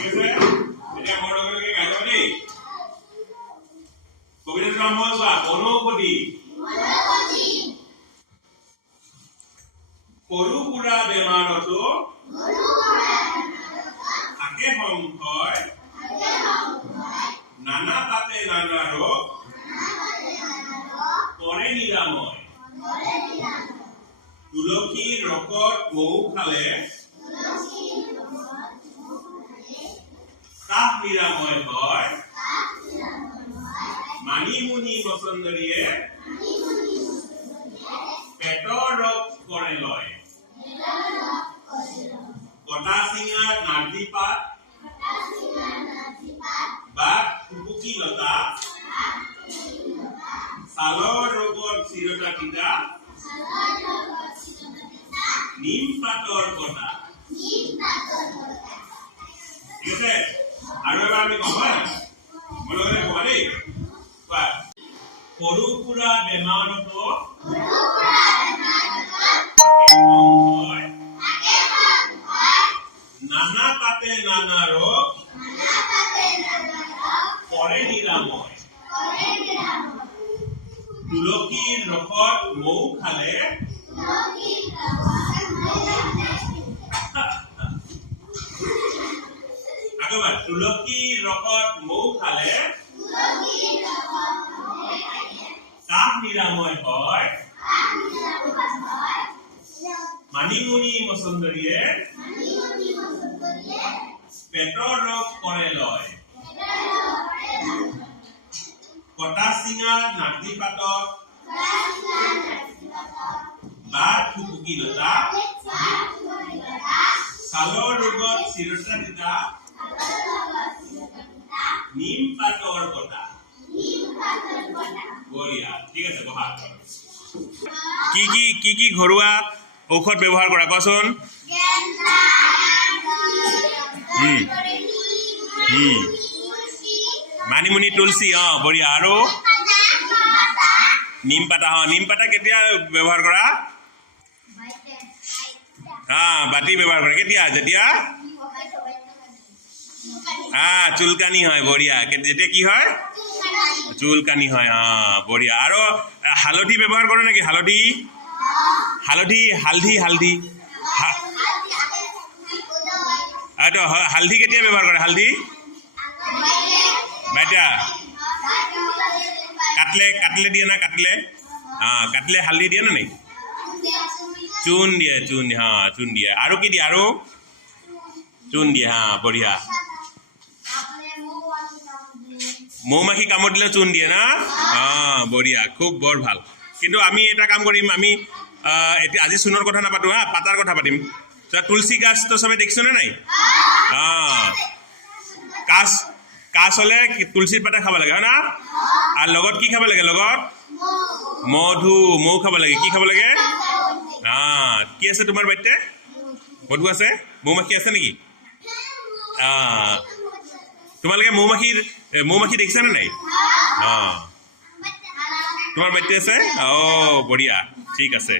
আছে এতিয়া মোৰ লগে গাব দেই কবিতাৰ নাম হ'ল বনৌষধি সৰু সুৰা বেমাৰতো থাকে সংশয় নানা তাতে নানা ৰোগ কৰে নিৰাময় তুলসীৰ ৰসত মৌ খালে কাহ নিৰাময় হয় মানিমুনি মছন্দৰীয়ে পেটৰ ৰোগ কৰে লয় কটা চিঙা নাৰ্জী পাত বা ফুপুকি লতা ছালৰ ৰোগত চিৰতা তিতা নিম পাতৰ কটা ঠিক আছে আৰু এবাৰ আমি কম মোৰ লগতে কোৱা দেই কোৱা সৰু সুৰা বেমাৰতো নানা তাতে নানা ৰোগ কৰে নিৰাময় তুলসীৰ ৰসত মৌ খালে আগবাৰ তুলসীৰ ৰসত মৌ খালে কাহ নিৰাময় হয় মানিমুনি মছন্দৰীয়ে পেটৰ ৰোগ কৰে লয় কটা চিঙা নাৰ্জী পাতত বা ফুপুকি লতা ছালৰ ৰোগত চিৰতা তিতা নিম পাতৰ কটা বঢ়িয়া ঠিক আছে বহা কি ঘৰুৱা ঔষধ ব্যৱহাৰ কৰা কোৱাচোন মানিমুনি তুলসী বঢ়িয়া আৰু নিম পাতা কেতিয়া ব্যৱহাৰ কৰা বাতি ব্যৱহাৰ কৰা কেতিয়া যেতিয়া চুলকানি হয় বঢ়িয়া যেতিয়া কি হয় চুলকানি হয় বঢ়িয়া আৰু হালধি ব্যৱহাৰ কৰে নেকি হালধি হালধি কেতিয়া ব্যৱহাৰ কৰে হালধি বাইটা কাটলে দিয়ে না কাটলে হালধি দিয়ে না নাই চূণ দিয়ে চূণ দিয়ে আৰু কি দিয়ে আৰু চূণ দিয়ে বঢ়িয়া মৌমাখি কামড় দিলে চূণ দিয়ে না বঢ়িয়া খুব বৰ ভাল কিন্তু আমি এটা কাম কৰিম আমি আজি চূণৰ কথা নাপাতো পাতাৰ কথা পাতিম তুলসী গাছটো চবে দেখিছো নে নাই কাছ হলে তুলসীৰ পাতা খাব লাগে হয় না আৰু লগত কি খাব লাগে লগত মৌ খাব লাগে কি খাব লাগে কি আছে তোমাৰ বাড়িতে মধু আছে মৌমাখি আছে নেকি তোমালোকে মৌমাখি দেখিছা নে নাই তোমাৰ বাড়িতে আছে বঢ়িয়া ঠিক আছে